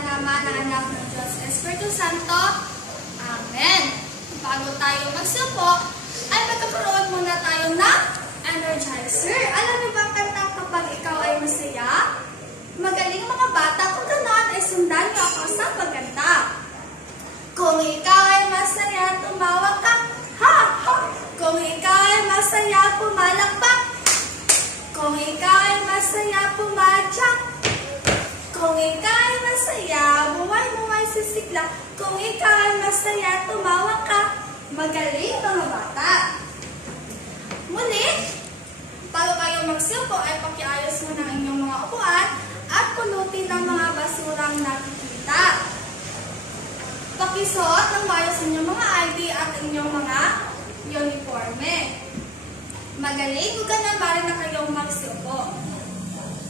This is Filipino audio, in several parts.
ng Ama, ng Anak, ng Diyos, Espiritu Santo. Amen. Bago tayo magsiupo, ay magkakaroon muna tayo ng energizer. Alam niyo ba ang kantang kapag ikaw ay masaya? Magaling mga bata, kung ganoon ay sundan niyo ako sa pagkanta. Kung ikaw ay masaya, tumawag ka, ha, ha! Kung ikaw ay masaya, pumalakpak. Kung ikaw ay masaya, pumadyak. Kung ikaw ay masaya, buhay-buhay sisikla. Kung ikaw ay masaya, tumawag ka. Magaling mga bata. Muli, bago kayo magsiupo ay pakiayos mo ng inyong mga upuan at pulutin ng mga basurang nakikita. Pakisuot ng maayos inyong mga ID at inyong mga uniforme. Magaling kung ganun bari na kayong magsiupo.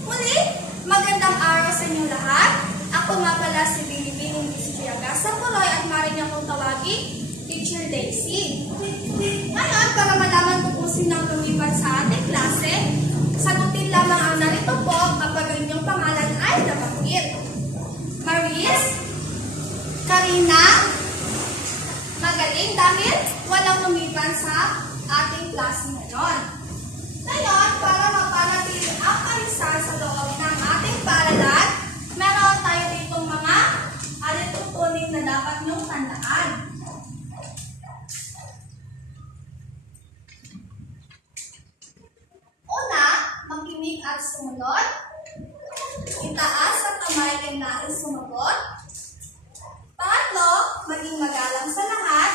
Muli, magandang araw sa inyong lahat. Ako nga pala si Binibining Bistiaga sa Puroy at maaari niyo akong tawagin Teacher Daisy. Ngayon, para malaman kung sinang lumipat sa ating klase, sagutin lamang ang narito po kapag inyong pangalan ay nabanggit. Maris, Karina, magaling dahil walang lumipat sa ating klase ngayon. Ngayon, para mapanatili ang kalisan sa loob ng ating paaralan, meron tayo ditong mga alitutunin na dapat niyong tandaan. Una, makinig at sumunod. Itaas ang kamay kay nais sumagot. Pangatlo, maging magalang sa lahat.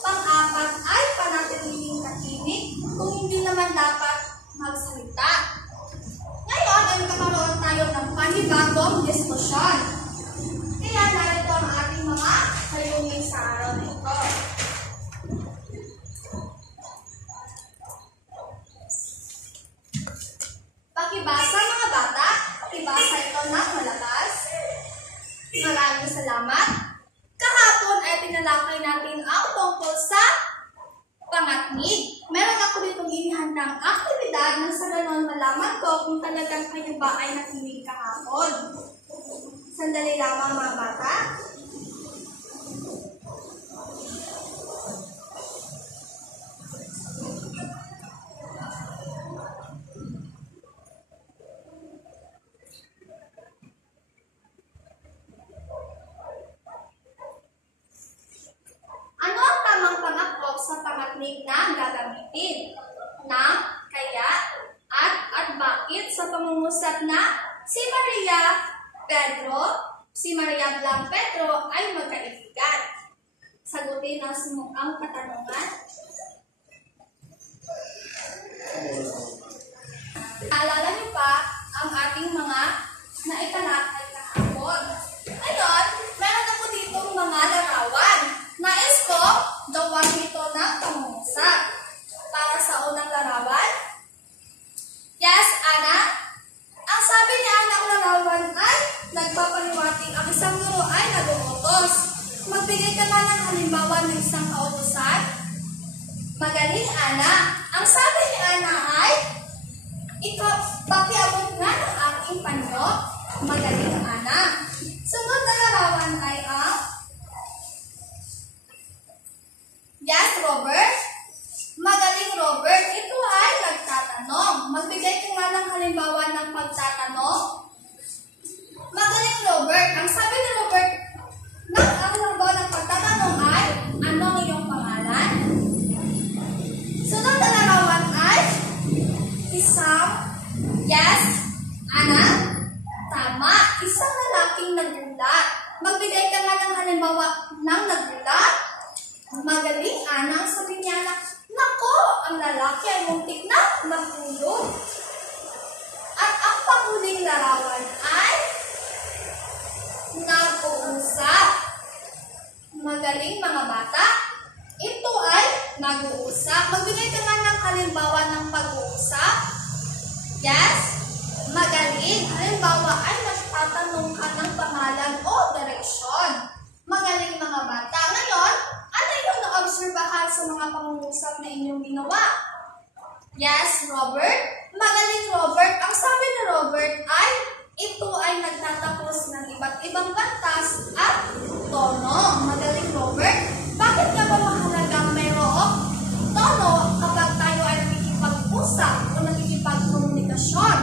Pang-apat ay panatililing tahimik kung hindi naman dapat magsalita. Ngayon ay magkakaroon tayo ng panibagong diskusyon. Kaya narito ang ating mga hayungin sa araw na ito. Pakibasa mga bata, pakibasa ito ng malakas. Maraming salamat. Kahapon ay tinalakay natin ang tungkol sa pangatnig. Meron ako ditong inihandang aktibidad nang sa ganon malaman ko kung talagang kayo ba ay nakinig kahapon. Sandali lamang mga bata. Sa pangatnig na gagamitin na kaya at bakit sa pangungusap na si Maria Blang Pedro ay magkaibigan. Sagutin ang katanungan. Naalala niyo pa ang ating mga naitalakay kahapon. Ngayon, meron ako ditong mga larawan. Nais ko gawin ito ng pangungusap. Para sa unang larawan, yes, Ana, ang sabi ni Ana ang larawan ay nagpapaliwating ang isang guro ay nag-uutos. Magbigay ka na ng halimbawa ng isang kautusan. Magaling, Ana. Ang sabi ni Ana ay, ikaw, pakiabot nga ng aking panyo. Magaling, Ana. Sunod na larawan ay ang yes, Robert. Magaling, Robert. Ito ay nagtatanong. Magbigay ka nga ng halimbawa ng pagtatanong. Magaling, Robert. Ang sabi ni Robert, ang halimbawa ng pagtatanong ay, ano ang iyong pangalan? Sunod na larawan ay, isang, yes, Ana, tama, isang lalaking naggulat. Magbigay ka nga ng halimbawa ng naggulat. Magaling, Ana. Sabi niya na, nako, ang lalaki ay muntik na mahulog. At ang panghuling larawan ay nag-uusap. Magaling mga bata. Ito ay nag-uusap. Magbigay ka nga ng halimbawa ng pag-uusap. Yes, magaling. Halimbawa ay nagtatanong ka ng pangalan o direksyon. Magaling mga bata. Ngayon, ano yung na-obserbahan sa mga pangungusap na inyong ginawa? Yes, Robert. Magaling, Robert. Ang sabi ni Robert ay Ito ay nagtatapos ng iba't ibang batas at tono. Magaling, Robert. Bakit nga ba mahalagang mayroong tono kapag tayo ay nakikipag-usap o nakikipag-komunikasyon?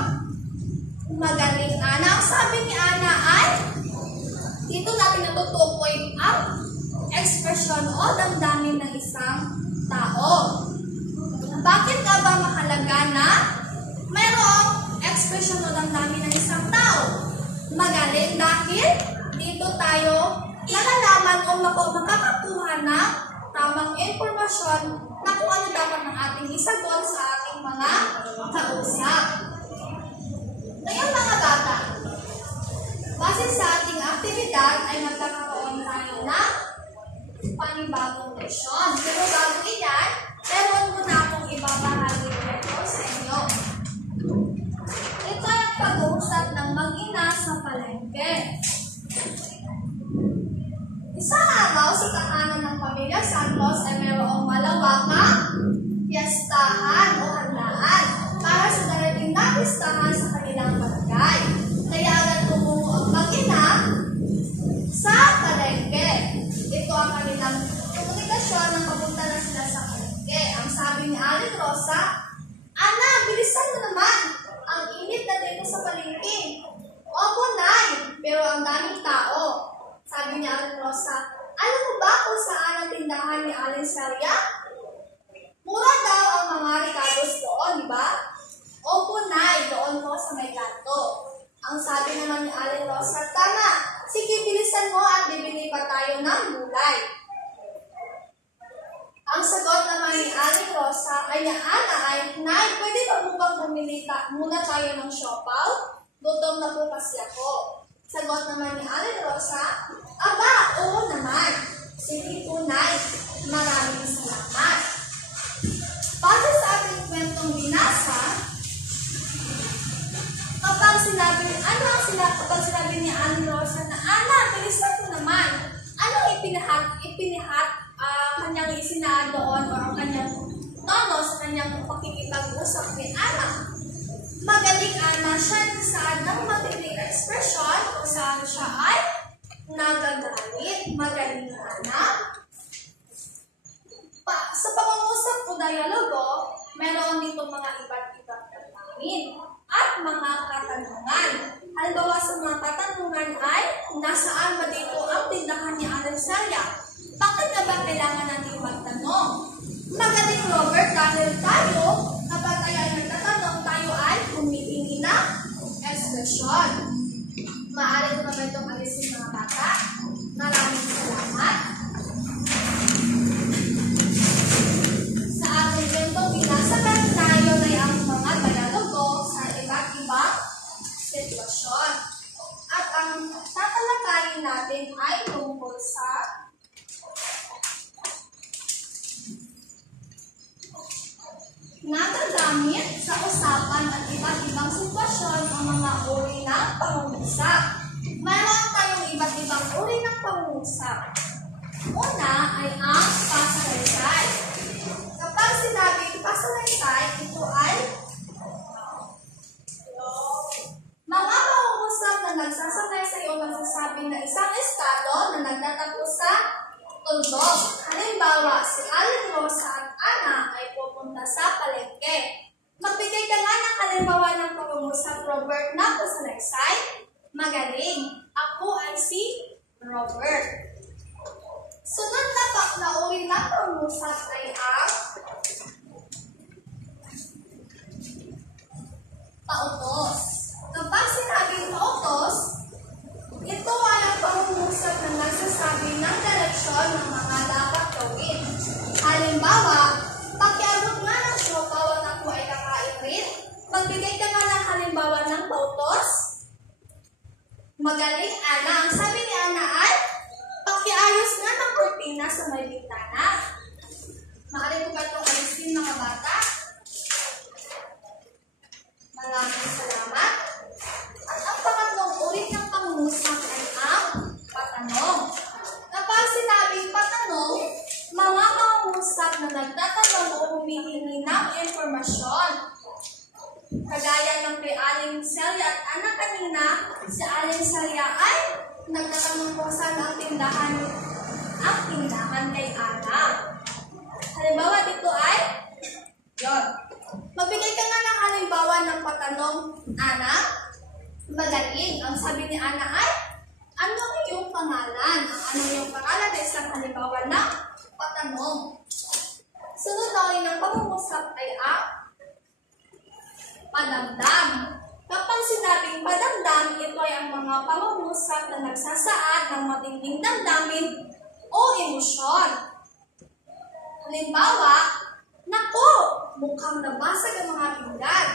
Magaling, Ana. Ang sabi ni Ana ay, dito natin natutukoy ang ekspresyon o damdamin ng isang tao. Bakit nga ba mahalaga na mayroong ekspresyon o damdamin ng isang tao? Magaling, dahil dito tayo malalaman o makakakuha ng tamang impormasyon na kung ano dapat ng ating isagot sa ating mga kausap. Ngayon mga bata, base sa ating aktibidad ay magkakaroon tayo ng panibagong lesyon. Pero bago iyan, meron muna akong ibabahagi ito sa inyo. Ito ay ang pag-uusap ng mag-ina sa palengke. Isang araw sa tahanan ng pamilya Santos ay mayroong malawakang piyestahan o handaan para sa darating na pistahan sa kanilang barangay. Kaya agad tumungo ang mag-ina sa palengke. Ito ang kanilang komunikasyon nang papunta na sila sa palengke. Ang sabi ni Aling Rosa, "Ana, bilisan mo naman! Ang init na dito sa palengke." "Opo, Nay, pero ang daming tao." Sabi ni Aling Rosa, "Alam mo ba kung saan ang tindahan ni Aling Celia? Mura daw ang mga ricados doon, di ba?" "Opo, Nay, doon po sa may kanto." Ang sabi naman ni Aling Rosa, "Tama, sige bilisan mo at bibili pa tayo ng gulay." Ang sagot naman ni Aling Rosa ay na Ana ay, "Nay, pwede ba mo bang bumili muna tayo ng siopaw? Gutom na po kasi ako." Sagot naman ni Aling Rosa, "Aba, oo naman. Sige po, Nay. Maraming salamat." Base sa ating kwentong binasa, kapag sinabi ni Aling Rosa na, "Ana, bilisan ko naman. Anong kanyang isinaan doon o ang kanyang tono sa kanyang pakikipag-usap ni Ana?" Magaling, Ana. Siya saan ng matinding ekspresyon kung saan siya ay nagagalit. Magaling, Ana. Sa pangungusap o dialogo, meron dito mga iba't ibang damdamin at mga katanungan. Halimbawa sa mga katanungan ay, nasaan ba dito ang tindahan ni Aling Celia? Bakit na ba kailangan natin magtanong? Magaling, Robert, dahil tayo, kapag tayo ay nagtatanong, tayo ay humihingi ng ekspresyon. Maaari ko naman itong alisin mga bata. Maraming salamat. Sa ating kwentong binasa tayo ay ang mga dialogo sa iba't ibang sitwasyon. At ang tatalakayin natin ay tungkol sa nagagamit sa usapan at iba't ibang sitwasyon ang mga uri ng pangungusap. Mayroon tayong iba't ibang uri ng pangungusap. Una ay ang pasalaysay. Kapag sinabing pasalaysay, ito ay mga pangungusap na nagsasalaysay o magsasabing na isang estado na nagtatapos sa tuldok. Halimbawa, si Aling Rosa at Ana ay pupunta sa palengke. Magbigay ka nga ng halimbawa ng pangungusap, Robert, na pasalaysay. Magaling. Ako ay si Robert. Sunod na uri ng pangungusap ay ang pautos. Kapag sinabing pautos, ito ay ang pangungusap na nagsasabi ng direksyon ng mga dapat gawin. Halimbawa, pakiabot nga ng siopaw at ako ay kakain rin. Magbigay ka nga ng halimbawa ng pautos. Magaling, Ana. Ang sabi ni Ana ay, pakiayos nga ng kurtina sa may bintana. Maaari ko ba itong alisin, mga bata? Maraming salamat. At ang pangatlong uri ng pangungusap ay ang patanong. Kapag sinabing patanong, mga pangungusap na nagtatanong o humihingi ng impormasyon. Kagaya ng kay Aling Celia at Ana kanina, si Aling Celia ay nagtatanong kung saan ang tindahan kay Ana. Halimbawa dito ay, yun. Magbigay ka nga ng halimbawa ng patanong, Ana. Magaling. Ang sabi ni Ana ay, ano ang iyong pangalan? Ang ano iyong pangalan ay isang halimbawa ng patanong. Sunod na rin ng pangungusap ay ang padamdam. Kapag sinabing padamdam, ito ay ang mga pangungusap na nagsasaad ng matinding damdamin o emosyon. Halimbawa, naku, mukhang nabasag ang mga pinggan.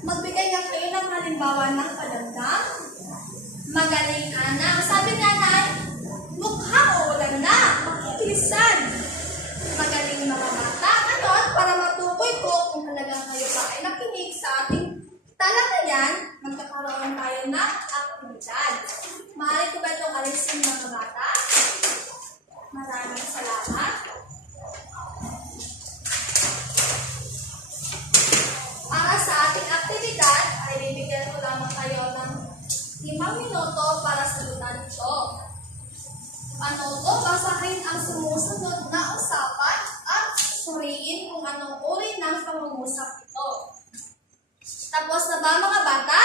Magbigay nga kayo ng halimbawa ng padamdam. Magaling, Ana. Ang sabi ni Ana ay, mukhang uulan na, makikilisan. Magaling mga bata. Ngayon, para matukoy ko kung talagang kayo pa ay nakinig sa ating talakayan, magkakaroon tayo ng aktibidad. Maaari ko ba itong alisin mga bata? Maraming salamat. Para sa ating aktibidad, ay bibigyan ko lamang kayo ng 5 minuto para sagutan ito. Ano to? Basahin ang sumusunod na usapan at suriin kung anong uri ng pangungusap ito. Tapos na ba mga bata?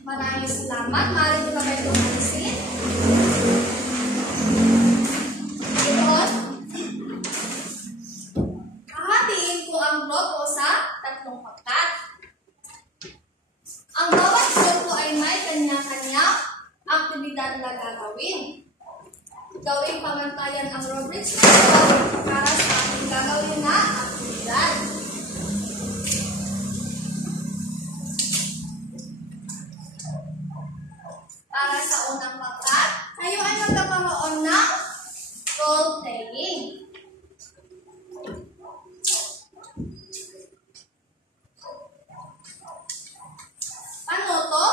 Maraming salamat. Maaari ko na ba itong alisin? Ito. Hahatiin ko ang grupo sa 3 pagkat. Ang bawat grupo ay may kanya-kanya aktibidad na gagawin. Gawing pamantayan ang rubrics na ito para sa ating gagawin na aktibidad. Para sa unang pagkat, kayo ay magkakaroon ng role-playing. Ano to?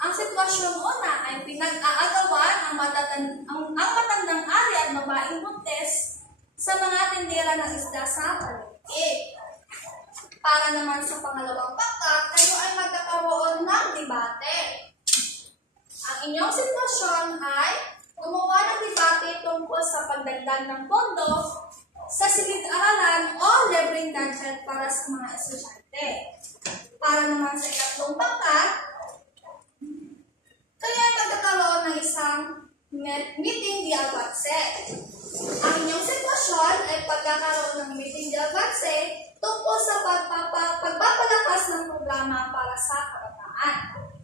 Ang sitwasyon una ay pinag-aagawan ang matandang ari at babaeng buntis sa mga tindera ng isda sa paligid. Para naman sa pangalawang pagkat, kayo ay magkakaroon ng debate. Ang inyong sitwasyon ay gumawa ng debate tungkol sa pagdagdag ng pondo sa silid-aralan o libreng budget para sa mga estudyante. Para naman sa ikatlong pagkat, kaya magkakaroon ng isang meeting di avance. Ang inyong sitwasyon ay pagkakaroon ng meeting di avance tungkol sa pagpapalakas ng programa para sa kabataan.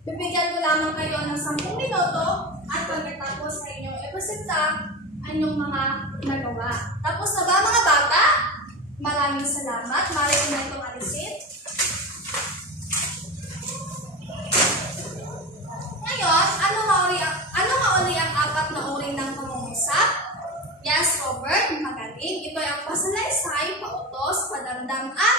Bibigyan ko lamang kayo ng 10 minuto at pagkatapos sa inyong ipresenta ang inyong mga nagawa. Tapos na ba mga bata? Maraming salamat. Maraming na itong alisin. Ngayon, ano nga uli ang 4 na uri ng pangungusap? Yes, Robert, magaling. Ito ay ang pasalaysay, pautos, padamdam at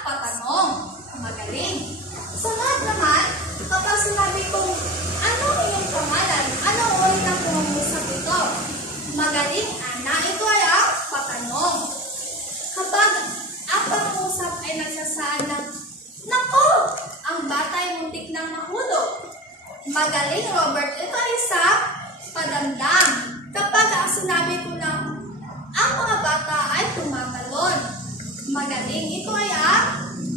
patanong. Magaling. Sunod naman, kapag sinabi kong ano yung pangalan, ano uri ng pangungusap ito? Magaling, Ana. Ito ay ang patanong. Kapag ang pangungusap ay nagsasaad ng naku! Ang bata ay muntik nang mahulog. Magaling, Robert. Ito ay isang padamdam. Kapag sinabi ko lang, ang mga bata ay tumatalon. Magaling. Ito ay ang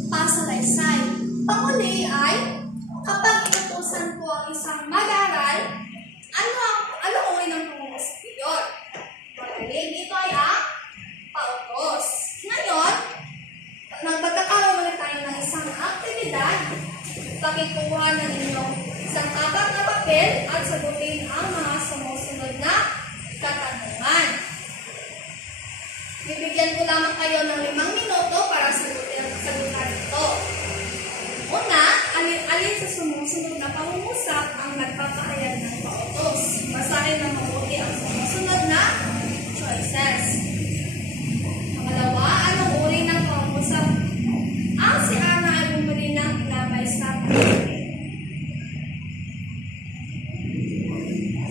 pasalaysay. Panghuli ay, kapag inutusan ko ang isang mag-aral, ano uri ng pangungusap yun? Magaling. Ito ay ang pautos. Ngayon, magkakaroon ulit tayo ng isang aktibidad. Pakikuha na ninyong isang tapat na papel at sagutin ang mga sumusunod na katanungan. Bibigyan ko lamang kayo ng 5 minuto para sagutan ito. Una, alin sa sumusunod na pangungusap ang nagpapahayag ng pautos. Basahin ng mabuti ang sumusunod na choices. Pangalawa, anong uri ng pangungusap? Ang si Ana ay bumili ng tinapay sa palengke.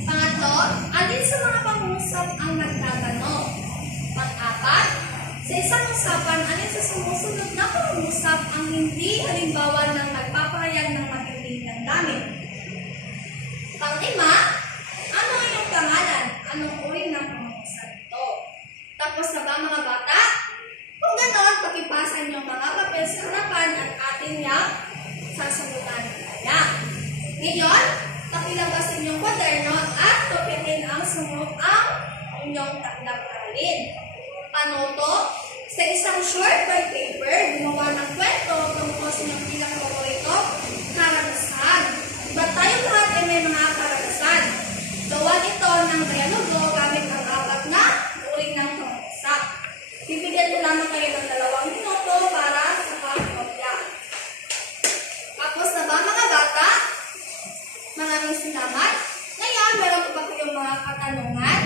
Pangatlo, alin sa mga pangungusap ang nagtatanong? Pang-apat, Sa isang usapan, alin sa sumusunod na pangungusap ang hindi halimbawa ng nagpapahayag ng matinding damdamin? Panglima, ano ang iyong pangalan? Anong uri ng pangungusap ito? Tapos na ba mga bata? Kung ganoon, pakipasan niyong mga papel sa harapan at atin niyang sasagutan kaya. Ngayon, pakilabas inyong kwaderno at tupitin ang inyong takdang aralin. Panoto, sa isang short bond paper, gumawa ng kwento tungkol sa inyong pinakapaborito, karanasan. Diba tayo lahat ay may mga karanasan? Gawa ito ng dialogo gamit ang apat na uri ng pangungusap. Bibigyan nyo lamang kayo ng 2 minuto para sa pagkopya. Tapos na ba mga bata? Maraming salamat. Ngayon, meron po ba kayong mga katanungan?